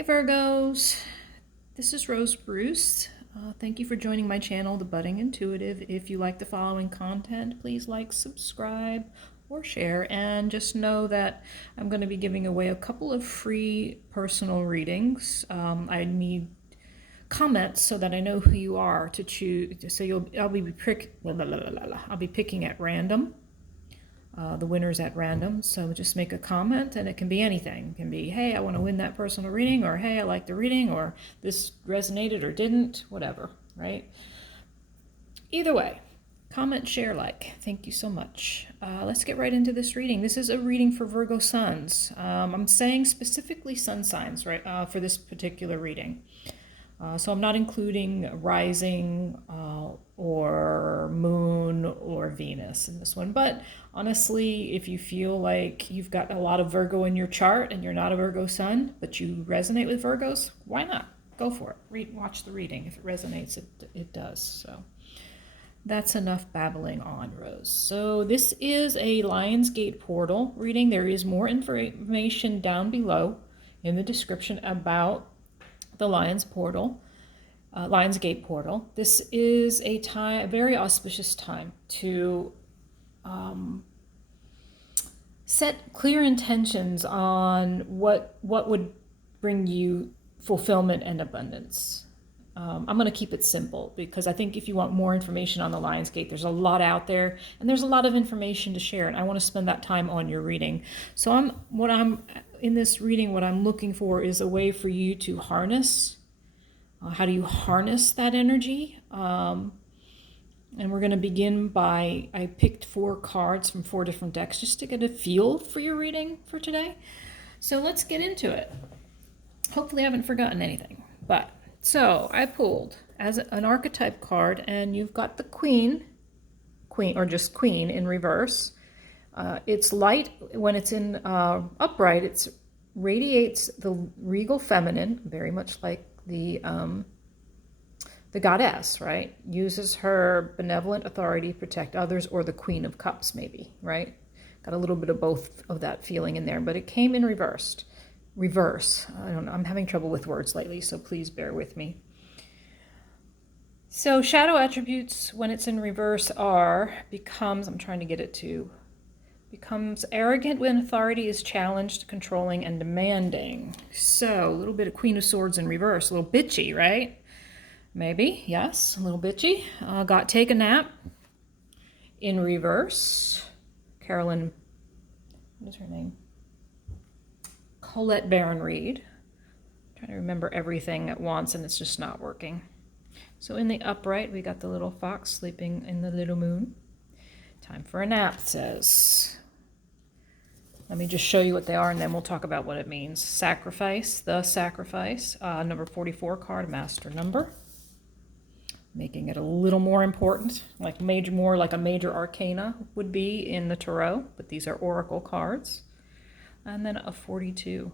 Hey Virgos, this is Rose Bruce. Thank you for joining my channel, The Budding Intuitive. If you like the following content, please like, subscribe, or share. And just know that I'm going to be giving away a couple of free personal readings. I need comments so that I know who you are to choose. So I'll be picking at random. The winners at random. So just make a comment, and it can be anything. It can be, hey, I want to win that personal reading, or hey, I like the reading, or this resonated or didn't, whatever, right? Either way, comment, share, like. Thank you so much. Let's get right into this reading. This is a reading for Virgo suns. I'm saying specifically sun signs, right, for this particular reading. So I'm not including rising or moon or Venus in this one. But honestly, if you feel like you've got a lot of Virgo in your chart and you're not a Virgo sun, but you resonate with Virgos, why not? Go for it. Watch the reading. If it resonates, it does. So that's enough babbling on, Rose. So this is a Lionsgate portal reading. There is more information down below in the description about the Lionsgate portal. This is a very auspicious time to set clear intentions on what would bring you fulfillment and abundance. I'm going to keep it simple because I think if you want more information on the Lionsgate, there's a lot out there and there's a lot of information to share, and I want to spend that time on your reading. So in this reading, what I'm looking for is a way for you to harness. How do you harness that energy? And we're going to begin by, I picked 4 cards from 4 different decks just to get a feel for your reading for today. So let's get into it. Hopefully I haven't forgotten anything. So I pulled as an archetype card, and you've got the queen, or just queen in reverse. It's light when it's in upright. It radiates the regal feminine, very much like the goddess, right? Uses her benevolent authority to protect others, or the Queen of Cups, maybe, right? Got a little bit of both of that feeling in there, but it came in reverse. I don't know. I'm having trouble with words lately, so please bear with me. So shadow attributes when it's in reverse becomes arrogant when authority is challenged, controlling, and demanding. So a little bit of Queen of Swords in reverse, a little bitchy, right? Maybe, yes, a little bitchy. Got take a nap in reverse. Carolyn, what is her name? Colette Baron Reed. I'm trying to remember everything at once, and it's just not working. So in the upright, we got the little fox sleeping in the little moon. Time for a nap, it says. Let me just show you what they are, and then we'll talk about what it means. Sacrifice, the sacrifice, number 44 card, master number. Making it a little more important, more like a major arcana would be in the tarot, but these are oracle cards. And then a 42.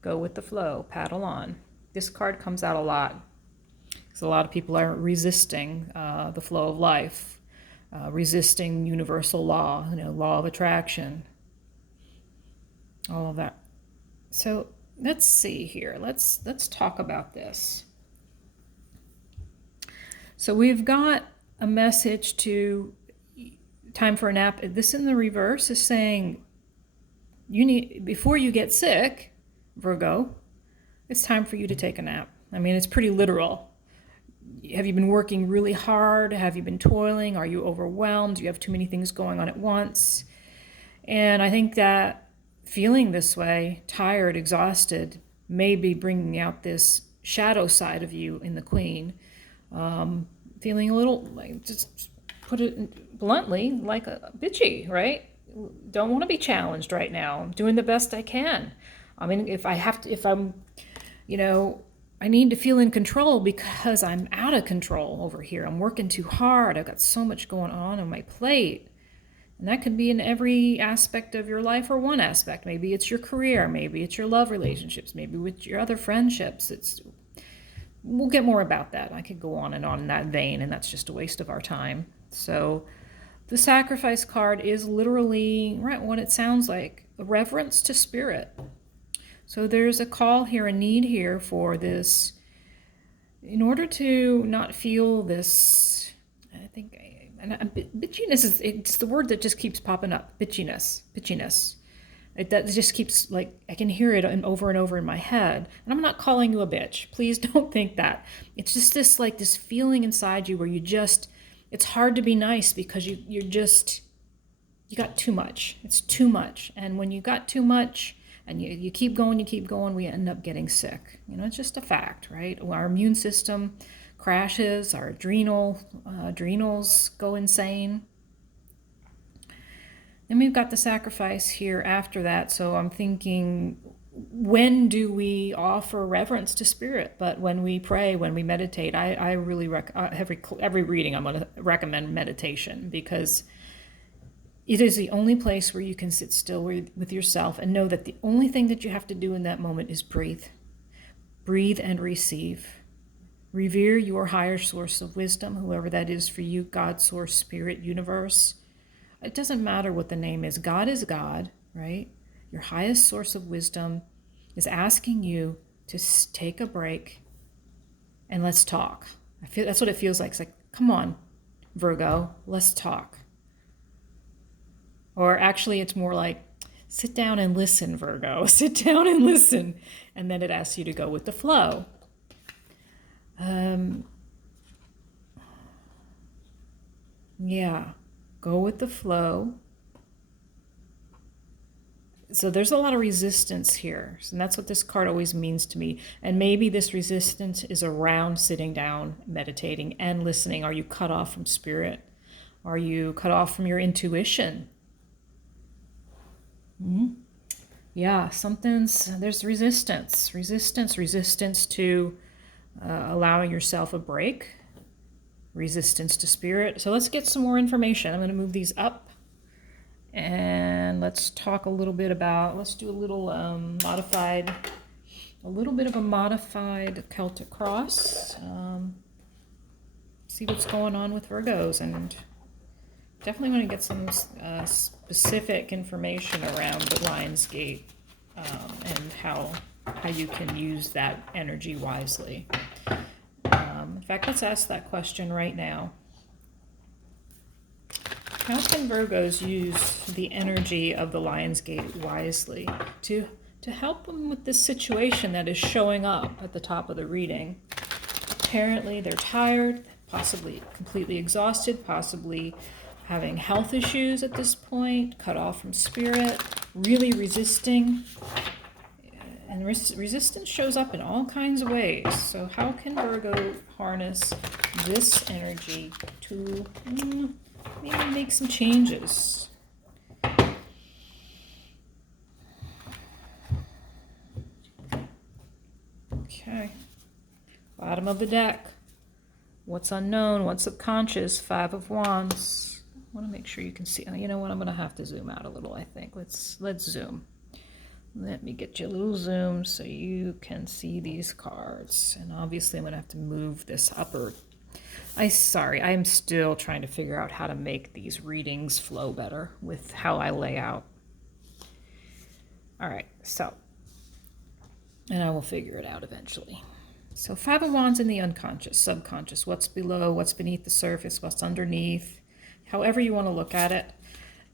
Go with the flow, paddle on. This card comes out a lot because a lot of people are resisting the flow of life, resisting universal law, law of attraction, all of that. So let's see here. Let's talk about this. So we've got a message to time for a nap. This in the reverse is saying before you get sick, Virgo, it's time for you to take a nap. I mean, it's pretty literal. Have you been working really hard? Have you been toiling? Are you overwhelmed? Do you have too many things going on at once? And I think that feeling this way, tired, exhausted, may be bringing out this shadow side of you in the Queen. Feeling a little, just put it bluntly, like a bitchy, right? Don't want to be challenged right now. I'm doing the best I can. I mean, I need to feel in control because I'm out of control over here. I'm working too hard. I've got so much going on my plate. And that could be in every aspect of your life or one aspect. Maybe it's your career. Maybe it's your love relationships. Maybe with your other friendships. We'll get more about that. I could go on in that vein, and that's just a waste of our time. So the sacrifice card is literally, right, what it sounds like, a reverence to spirit. So there's a call here, a need here for this. In order to not feel this, I think, bitchiness is, it's the word that just keeps popping up. Bitchiness. That just keeps, like, I can hear it and over in my head. And I'm not calling you a bitch. Please don't think that. It's just this, like, this feeling inside you where you just, it's hard to be nice because you got too much. It's too much. And when you got too much and you keep going, we end up getting sick. You know, it's just a fact, right? Our immune system crashes, our adrenals go insane. Then we've got the sacrifice here after that. So I'm thinking, when do we offer reverence to spirit? But when we pray, when we meditate, I really every reading I'm going to recommend meditation, because it is the only place where you can sit still with yourself and know that the only thing that you have to do in that moment is breathe. Breathe and receive. Revere your higher source of wisdom, whoever that is for you, God, source, spirit, universe. It doesn't matter what the name is. God is God, right? Your highest source of wisdom is asking you to take a break and let's talk. That's what it feels like. It's like, come on, Virgo, let's talk. Or actually, it's more like, sit down and listen, Virgo. Sit down and listen. And then it asks you to go with the flow. Yeah, go with the flow. So there's a lot of resistance here. And that's what this card always means to me. And maybe this resistance is around sitting down, meditating, and listening. Are you cut off from spirit? Are you cut off from your intuition? Yeah, there's resistance to allowing yourself a break, resistance to spirit. So let's get some more information. I'm going to move these up and let's talk a little bit about, let's do a little bit of a modified Celtic cross. See what's going on with Virgos, and definitely want to get some specific information around the Lion's Gate and how you can use that energy wisely. In fact, let's ask that question right now. How can Virgos use the energy of the Lion's Gate wisely to help them with this situation that is showing up at the top of the reading? Apparently they're tired, possibly completely exhausted, possibly having health issues at this point, cut off from spirit, really resisting. And resistance shows up in all kinds of ways. So how can Virgo harness this energy to maybe make some changes? Okay. Bottom of the deck. What's unknown? What's subconscious? 5 of Wands. I want to make sure you can see. You know what? I'm going to have to zoom out a little, I think. Let's zoom. Let me get you a little zoom so you can see these cards. And obviously I'm going to have to move this upper. I'm still trying to figure out how to make these readings flow better with how I lay out. All right, so, and I will figure it out eventually. So 5 of Wands in the unconscious, subconscious, what's below, what's beneath the surface, what's underneath, however you want to look at it.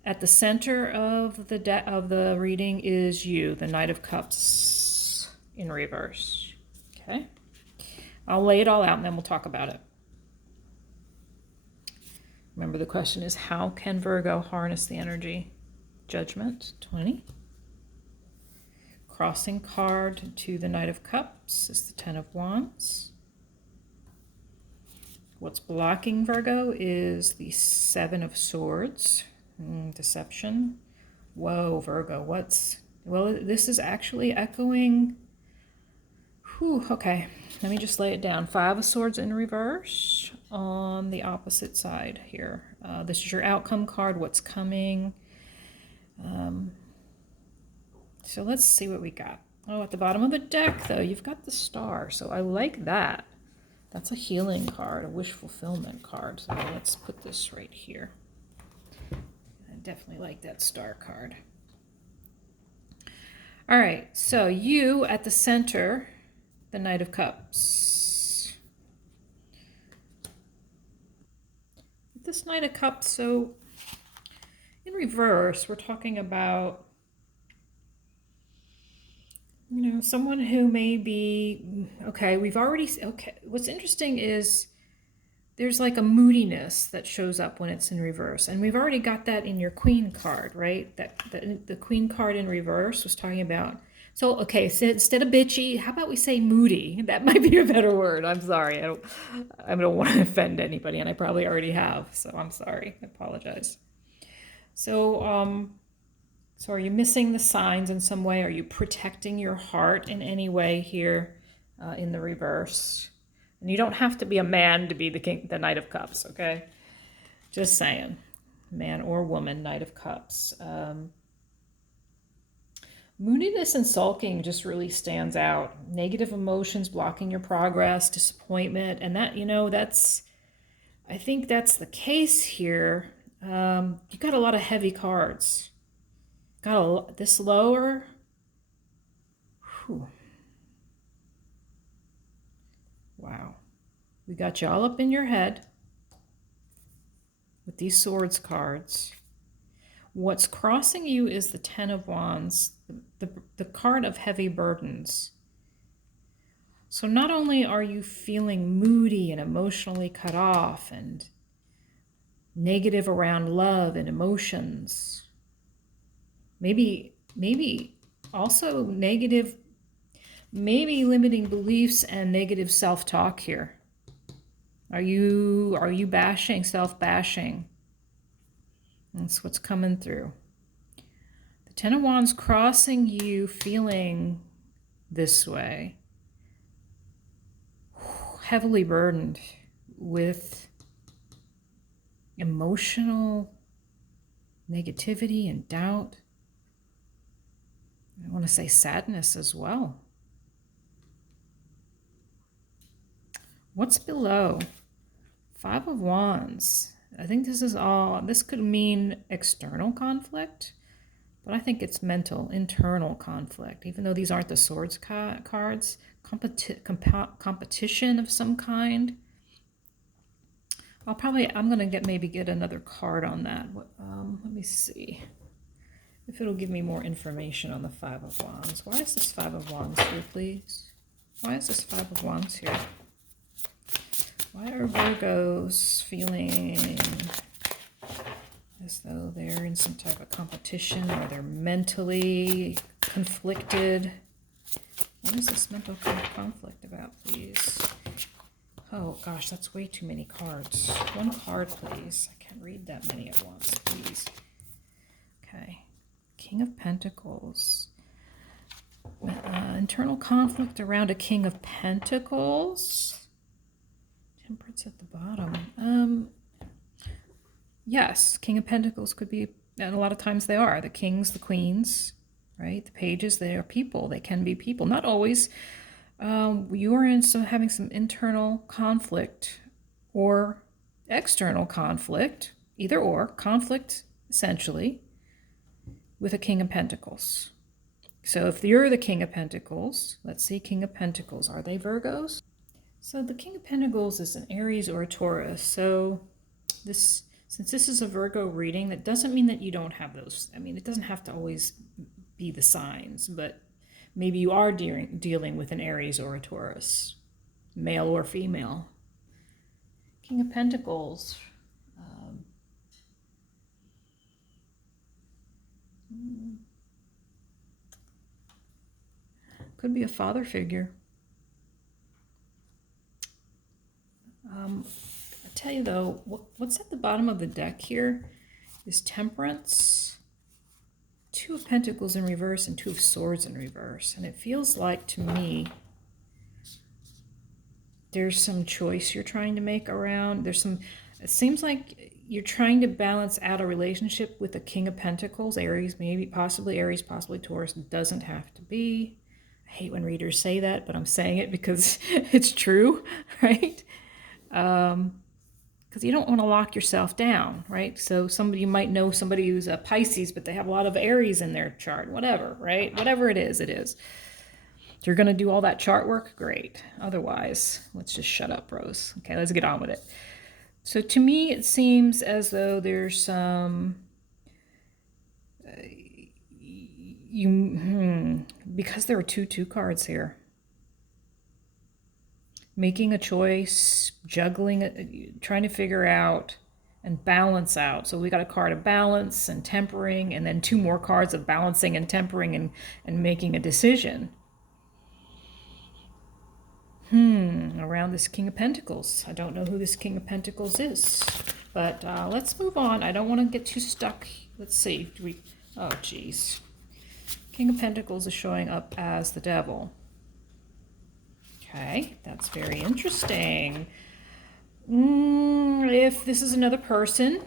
At the center of the reading is you, the Knight of Cups in reverse. Okay? I'll lay it all out and then we'll talk about it. Remember, the question is, how can Virgo harness the energy? Judgment, 20. Crossing card to the Knight of Cups is the 10 of Wands. What's blocking Virgo is the 7 of Swords. Deception. Whoa, Virgo, well, this is actually echoing. Okay, let me just lay it down. 5 of Swords in reverse on the opposite side here. This is your outcome card, what's coming. So let's see what we got. Oh, at the bottom of the deck, though, you've got the Star. So I like that. That's a healing card, a wish fulfillment card. So let's put this right here. I definitely like that Star card. All right, so you at the center, the Knight of Cups. This Knight of Cups, so in reverse, we're talking about, someone who may be, okay, what's interesting is there's like a moodiness that shows up when it's in reverse. And we've already got that in your Queen card, right? The Queen card in reverse was talking about. So, okay, so instead of bitchy, how about we say moody? That might be a better word. I'm sorry. I don't want to offend anybody, and I probably already have. So I'm sorry. I apologize. So, so are you missing the signs in some way? Are you protecting your heart in any way here in the reverse? And you don't have to be a man to be the Knight of Cups, okay? Just saying. Man or woman, Knight of Cups. Moodiness and sulking just really stands out. Negative emotions blocking your progress, disappointment, and that, I think that's the case here. You got a lot of heavy cards. Got this lower. Whew. Wow. We got you all up in your head with these swords cards. What's crossing you is the Ten of Wands, the card of heavy burdens. So not only are you feeling moody and emotionally cut off and negative around love and emotions, maybe also negative, maybe limiting beliefs and negative self-talk here. Are you bashing, self-bashing? That's what's coming through. The Ten of Wands crossing you feeling this way. Heavily burdened with emotional negativity and doubt. I want to say sadness as well. What's below? Five of Wands. I think this could mean external conflict, but I think it's mental, internal conflict. Even though these aren't the swords cards, competition of some kind. I'm going to maybe get another card on that. Let me see if it'll give me more information on the Five of Wands. Why is this Five of Wands here, please? Why is this Five of Wands here? Why are Virgos feeling as though they're in some type of competition or they're mentally conflicted? What is this mental conflict about, please? Oh gosh, that's way too many cards. One card, please. I can't read that many at once, please. Okay. King of Pentacles. Internal conflict around a King of Pentacles. Temperance at the bottom. Yes, King of Pentacles could be, and a lot of times they are. The kings, the queens, right? The pages, they are people. They can be people. Not always. You are having some internal conflict or external conflict, either or, conflict essentially, with a King of Pentacles. So if you're the King of Pentacles, let's see, King of Pentacles, are they Virgos? So the King of Pentacles is an Aries or a Taurus. So since this is a Virgo reading, that doesn't mean that you don't have those. I mean, it doesn't have to always be the signs, but maybe you are dealing with an Aries or a Taurus, male or female. King of Pentacles. Could be a father figure. I tell you though, what's at the bottom of the deck here is Temperance, Two of Pentacles in reverse, and Two of Swords in reverse. And it feels like to me there's some choice you're trying to make around. It seems like you're trying to balance out a relationship with the King of Pentacles, Aries, possibly Taurus. It doesn't have to be. I hate when readers say that, but I'm saying it because it's true, right? because you don't want to lock yourself down, right? So you might know somebody who's a Pisces, but they have a lot of Aries in their chart, whatever, right? Whatever it is, it is. If you're going to do all that chart work, great. Otherwise, let's just shut up, Rose. Okay, let's get on with it. So to me, it seems as though there's some... because there are two cards here. Making a choice, juggling, trying to figure out and balance out. So we got a card of balance and tempering, and then two more cards of balancing and tempering and making a decision. Around this King of Pentacles. I don't know who this King of Pentacles is, but let's move on. I don't want to get too stuck. Let's see. Oh, geez. King of Pentacles is showing up as the devil. Okay, that's very interesting. If this is another person,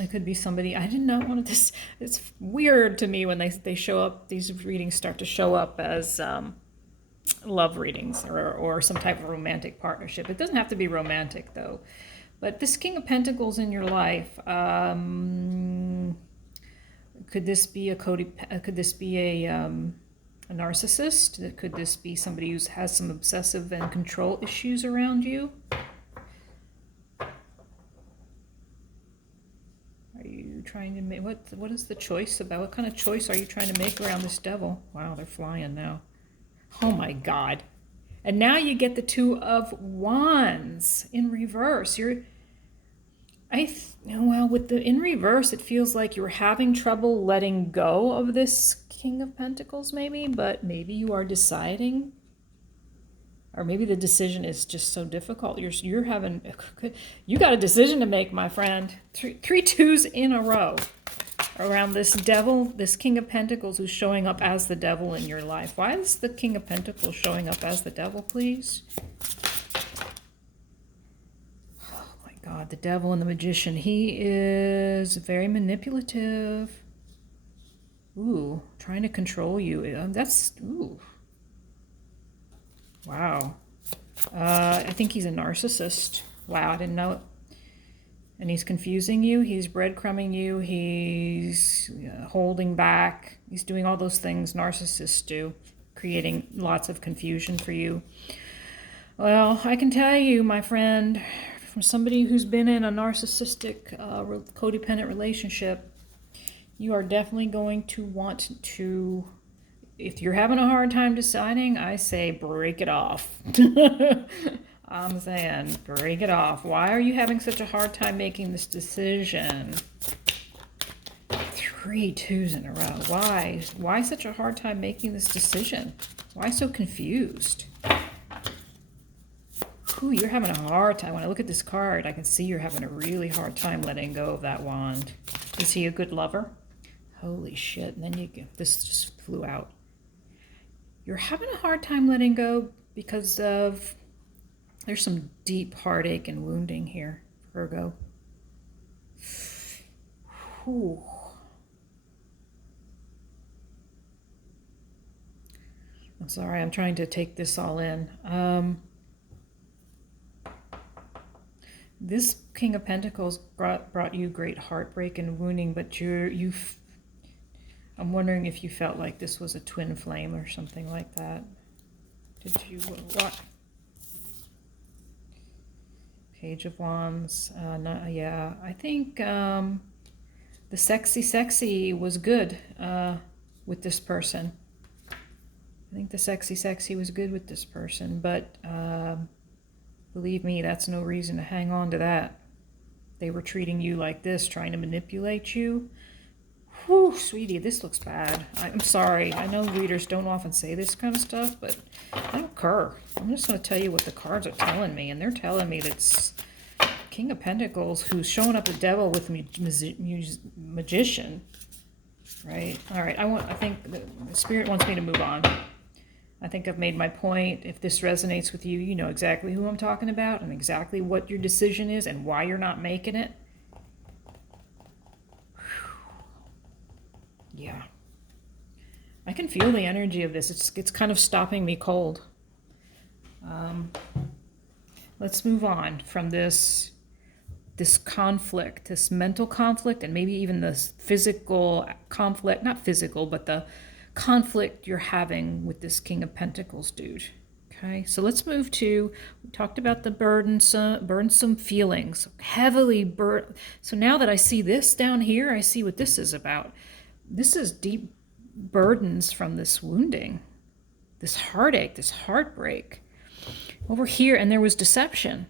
it could be somebody. I did not want this. It's weird to me when they show up. These readings start to show up as love readings or some type of romantic partnership. It doesn't have to be romantic though. But this King of Pentacles in your life, could this be a narcissist? Could this be somebody who has some obsessive and control issues around you? Are you trying to make, what is the choice about? What kind of choice are you trying to make around this devil? Wow, they're flying now. Oh my God. And now you get the Two of Wands in reverse. Well, with the in reverse, it feels like you're having trouble letting go of this King of Pentacles, maybe, but maybe you are deciding, or maybe the decision is just so difficult. You got a decision to make, my friend. Three twos in a row around this devil, this King of Pentacles who's showing up as the devil in your life. Why is the King of Pentacles showing up as the devil, please? God, the devil and the magician. He is very manipulative. Ooh, trying to control you. Ooh. Wow. I think he's a narcissist. Wow, I didn't know it. And he's confusing you. He's breadcrumbing you. He's holding back. He's doing all those things narcissists do, creating lots of confusion for you. Well, I can tell you, my friend, from somebody who's been in a narcissistic, codependent relationship, you are definitely going to want to, if you're having a hard time deciding, I say break it off. I'm saying break it off. Why are you having such a hard time making this decision? 3 twos in a row. Why? Why such a hard time making this decision? Why so confused? Ooh, you're having a hard time. When I look at this card, I can see you're having a really hard time letting go of that wand. Is he a good lover? Holy shit. And then this just flew out. You're having a hard time letting go because of, there's some deep heartache and wounding here, Virgo. Ooh. I'm sorry, I'm trying to take this all in. This King of Pentacles brought you great heartbreak and wounding, but I'm wondering if you felt like this was a twin flame or something like that. Did you, what? Page of Wands. Yeah, I think the sexy was good with this person. I think the sexy was good with this person, but believe me, that's no reason to hang on to that. They were treating you like this, trying to manipulate you. Whew, sweetie, this looks bad. I'm sorry. I know readers don't often say this kind of stuff, but I don't care. I'm just going to tell you what the cards are telling me, and they're telling me that it's King of Pentacles who's showing up the devil with magician. Right? All right. I think the Spirit wants me to move on. I think I've made my point. If this resonates with you, you know exactly who I'm talking about and exactly what your decision is and why you're not making it. Yeah. I can feel the energy of this. It's kind of stopping me cold. let's move on from this conflict, this mental conflict, and maybe even this physical conflict, not physical, but the conflict you're having with this King of Pentacles dude. Okay, so let's move to, we talked about the burdensome feelings, so now that I see this down here, I see what this is about. This is deep burdens from this wounding, this heartache, this heartbreak. Over here, and there was deception.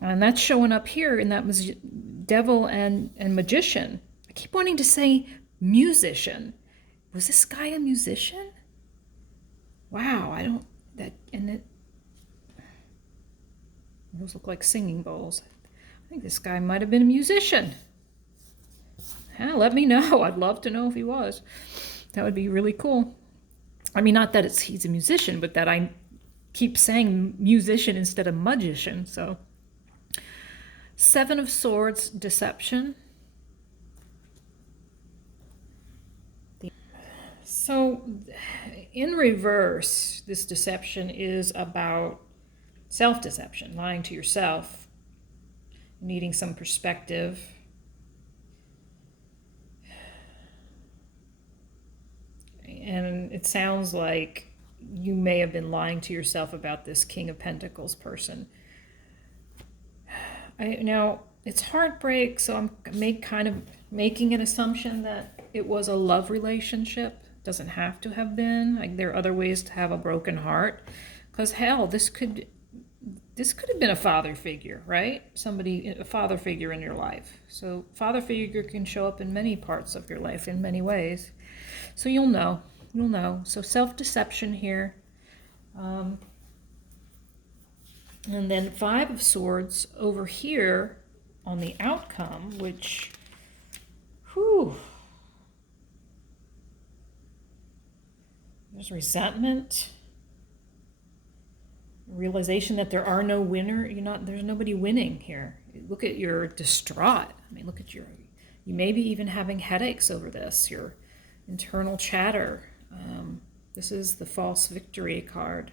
And that's showing up here, and that was devil and magician. I keep wanting to say musician. Was this guy a musician? Wow, those look like singing bowls. I think this guy might have been a musician. Let me know. I'd love to know if he was. That would be really cool. I mean, not that he's a musician, but that I keep saying musician instead of magician. So, Seven of Swords, deception. So, in reverse, this deception is about self-deception, lying to yourself, needing some perspective. And it sounds like you may have been lying to yourself about this King of Pentacles person. Now, it's heartbreak, so I'm kind of making an assumption that it was a love relationship. Doesn't have to have been. Like, there are other ways to have a broken heart. Because hell, this could have been a father figure, right? A father figure in your life. So father figure can show up in many parts of your life in many ways. So you'll know. So self-deception here. And then Five of Swords over here on the outcome, which, there's resentment, realization that there are no winner. There's nobody winning here. Look at you're distraught. I mean, look at you may be even having headaches over this, your internal chatter. This is the false victory card.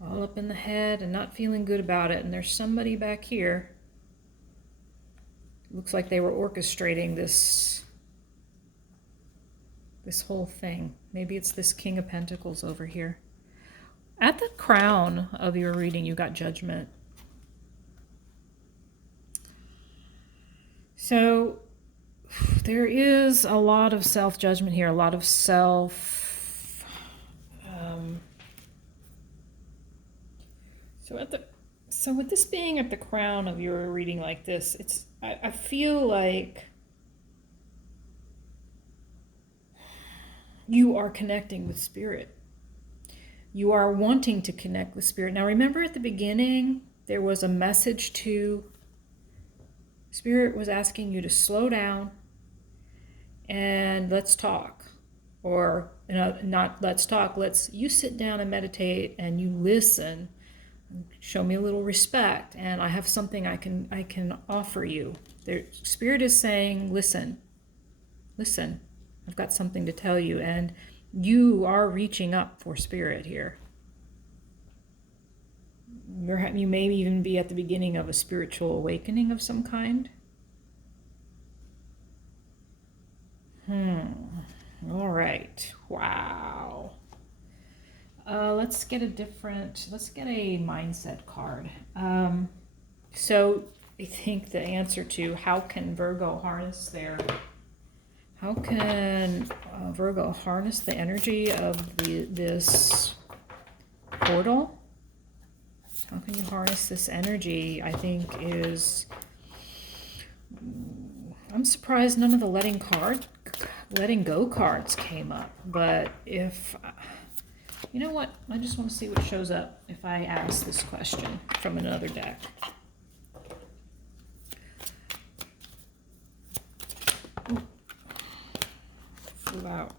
All up in the head and not feeling good about it. And there's somebody back here. Looks like they were orchestrating this whole thing. Maybe it's this King of Pentacles over here. At the crown of your reading, you got Judgment. So there is a lot of self-judgment here, a lot of So with this being at the crown of your reading like this, I feel like you are connecting with spirit. You are wanting to connect with spirit. Now remember at the beginning, there was a message to spirit was asking you to slow down and let's talk. Or not let's talk, you sit down and meditate and you listen. Show me a little respect, and I have something I can offer you. Spirit is saying, listen, I've got something to tell you, and you are reaching up for spirit here. You may even be at the beginning of a spiritual awakening of some kind. All right. Wow. Let's get a mindset card. So I think the answer to how can Virgo harness the energy of this portal? How can you harness this energy? I think I'm surprised none of the letting go cards came up, but you know what? I just want to see what shows up if I ask this question from another deck. Flew out.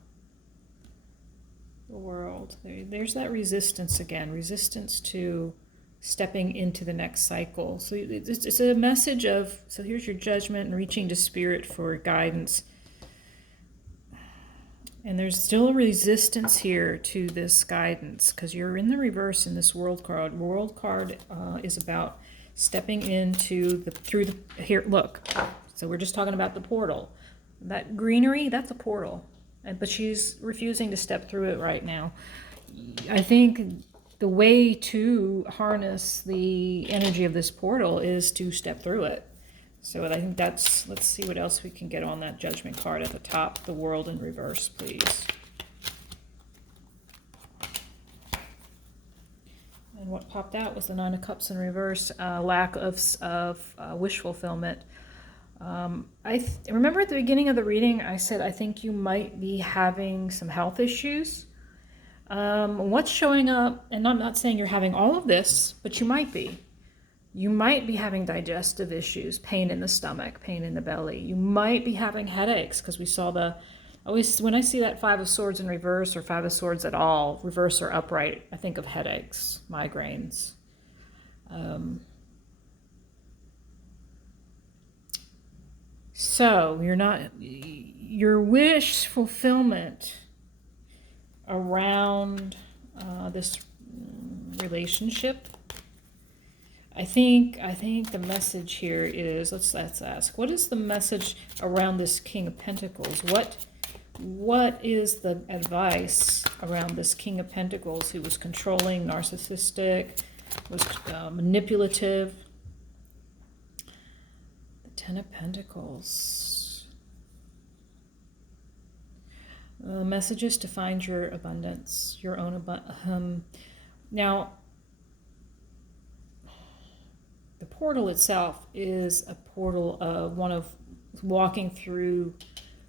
The World. There's that resistance again. Resistance to stepping into the next cycle. So it's a message of, so here's your Judgment and reaching to spirit for guidance. And there's still a resistance here to this guidance because you're in the reverse in this world card. World card is about stepping into here, look. So we're just talking about the portal. That greenery, that's a portal. But she's refusing to step through it right now. I think the way to harness the energy of this portal is to step through it. So I think let's see what else we can get on that judgment card at the top. The world in reverse, please. And what popped out was the Nine of Cups in reverse, lack of wish fulfillment. I remember at the beginning of the reading, I said, I think you might be having some health issues. What's showing up, and I'm not saying you're having all of this, but you might be. You might be having digestive issues, pain in the stomach, pain in the belly. You might be having headaches because we saw when I see that Five of Swords in reverse or Five of Swords at all, reverse or upright, I think of headaches, migraines. So your wish fulfillment around this relationship. I think the message here is, let's ask, what is the message around this King of Pentacles? What is the advice around this King of Pentacles who was controlling, narcissistic, was manipulative? The Ten of Pentacles. The message is to find your abundance, your own abundance. Now, the portal itself is a portal of one of walking through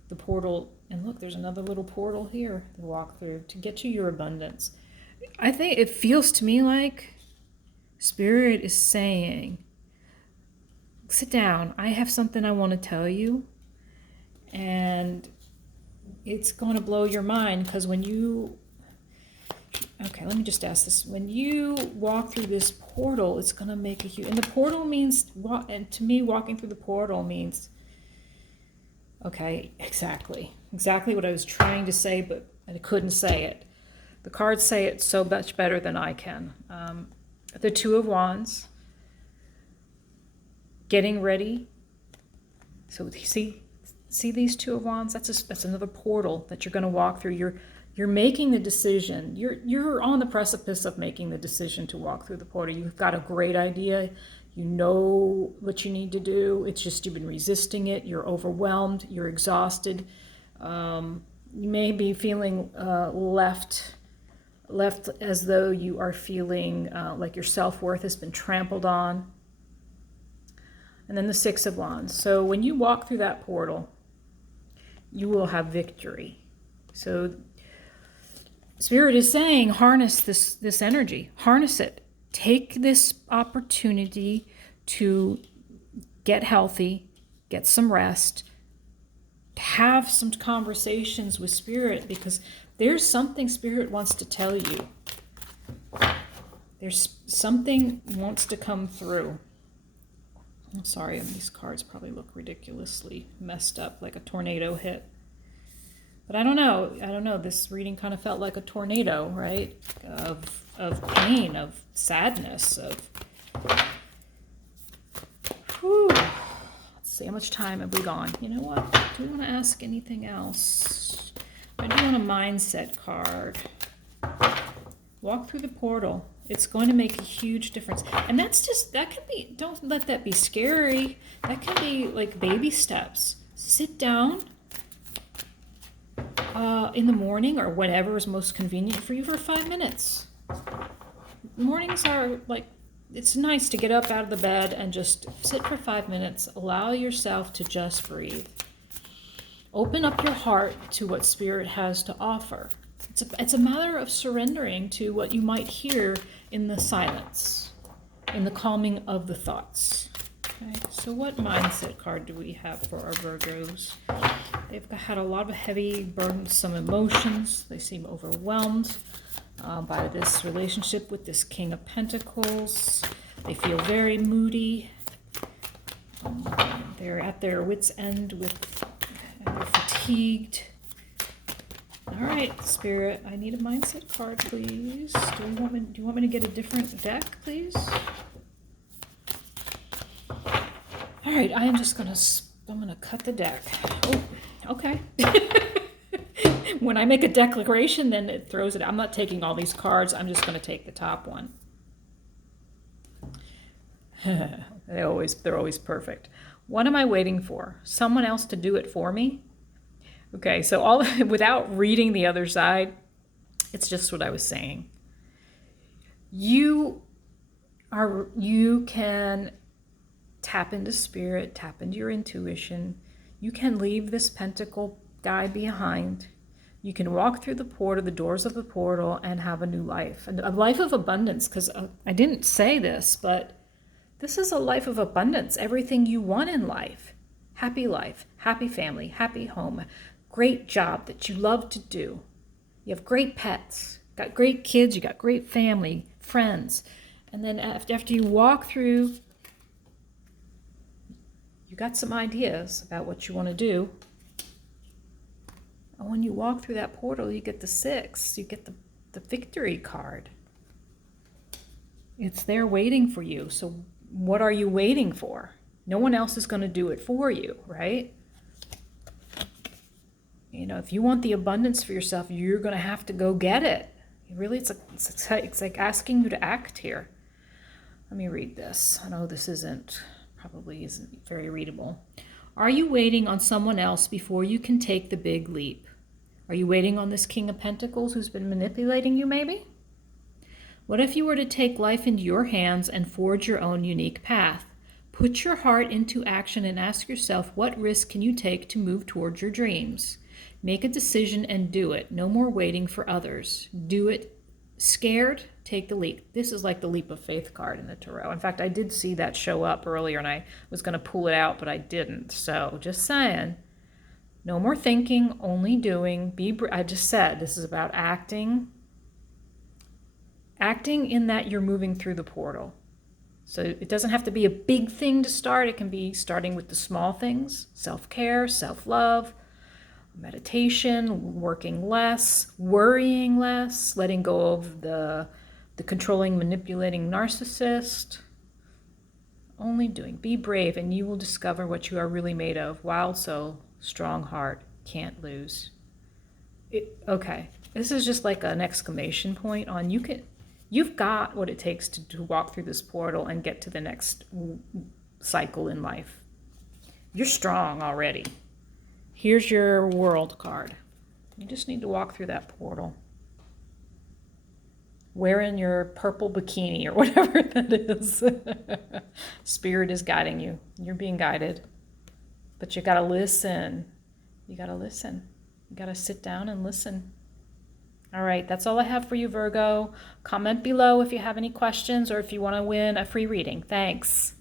the portal. And look, there's another little portal here to walk through to get you your abundance. I think it feels to me like Spirit is saying, sit down. I have something I want to tell you. And it's going to blow your mind because when you... Okay, let me just ask this. When you walk through this portal, it's going to make a huge... And the portal means... And to me, walking through the portal means... Okay, exactly. Exactly what I was trying to say, but I couldn't say it. The cards say it so much better than I can. The Two of Wands. Getting ready. So see these Two of Wands? That's another portal that you're going to walk through. You're making the decision. You're on the precipice of making the decision to walk through the portal. You've got a great idea. You know what you need to do. It's just you've been resisting it. You're overwhelmed. You're exhausted. You may be feeling left as though you are feeling like your self-worth has been trampled on. And then the Six of Wands. So when you walk through that portal, you will have victory. So Spirit is saying, harness this energy. Harness it. Take this opportunity to get healthy, get some rest, have some conversations with Spirit, because there's something Spirit wants to tell you. There's something wants to come through. I'm sorry, these cards probably look ridiculously messed up, like a tornado hit. But I don't know. This reading kind of felt like a tornado, right? Of pain, of sadness, Whew. Let's see, how much time have we gone? You know what? Do we want to ask anything else? I do want a mindset card. Walk through the portal. It's going to make a huge difference. And that can be, don't let that be scary. That can be like baby steps. Sit down in the morning or whenever is most convenient for you for 5 minutes. Mornings are like, it's nice to get up out of the bed and just sit for 5 minutes. Allow yourself to just breathe. Open up your heart to what Spirit has to offer. It's a matter of surrendering to what you might hear in the silence, in the calming of the thoughts. Okay, so what mindset card do we have for our Virgos? They've had a lot of heavy, burdensome emotions. They seem overwhelmed by this relationship with this King of Pentacles. They feel very moody. They're at their wits' end they're fatigued. All right, Spirit, I need a mindset card, please. Do you want me to get a different deck, please? All right, I'm gonna cut the deck. Oh, okay. When I make a declaration, then it throws it. I'm not taking all these cards. I'm just gonna take the top one. They're always perfect. What am I waiting for? Someone else to do it for me? Okay, so without reading the other side, it's just what I was saying. You can tap into spirit, tap into your intuition. You can leave this pentacle guy behind. You can walk through the doors of the portal, and have a new life, a life of abundance. Because I didn't say this, but this is a life of abundance. Everything you want in life. Happy life, happy family, happy home, great job that you love to do. You have great pets, got great kids, you got great family, friends. And then after you walk through, you got some ideas about what you want to do. And when you walk through that portal, you get the 6, you get the victory card. It's there waiting for you. So what are you waiting for? No one else is going to do it for you, right? You know, if you want the abundance for yourself, you're going to have to go get it. Really, it's like asking you to act here. Let me read this. I know this probably isn't very readable. Are you waiting on someone else before you can take the big leap? Are you waiting on this King of Pentacles who's been manipulating you, maybe? What if you were to take life into your hands and forge your own unique path? Put your heart into action and ask yourself, what risk can you take to move towards your dreams? Make a decision and do it. No more waiting for others. Do it. Scared? Take the leap. This is like the leap of faith card in the tarot. In fact, I did see that show up earlier, and I was going to pull it out, but I didn't. So just saying, no more thinking, only doing. I just said this is about acting. Acting in that you're moving through the portal. So it doesn't have to be a big thing to start. It can be starting with the small things: self-care, self-love, meditation, working less, worrying less, letting go of the controlling, manipulating narcissist. Only doing. Be brave, and you will discover what you are really made of. Wild soul, strong heart, can't lose. Okay, this is just like an exclamation point on you've got what it takes to walk through this portal and get to the next cycle in life. You're strong already. Here's your world card. You just need to walk through that portal. Wearing your purple bikini or whatever that is. Spirit is guiding you. You're being guided. But you got to listen. You got to listen. You got to sit down and listen. All right, that's all I have for you, Virgo. Comment below if you have any questions or if you want to win a free reading. Thanks.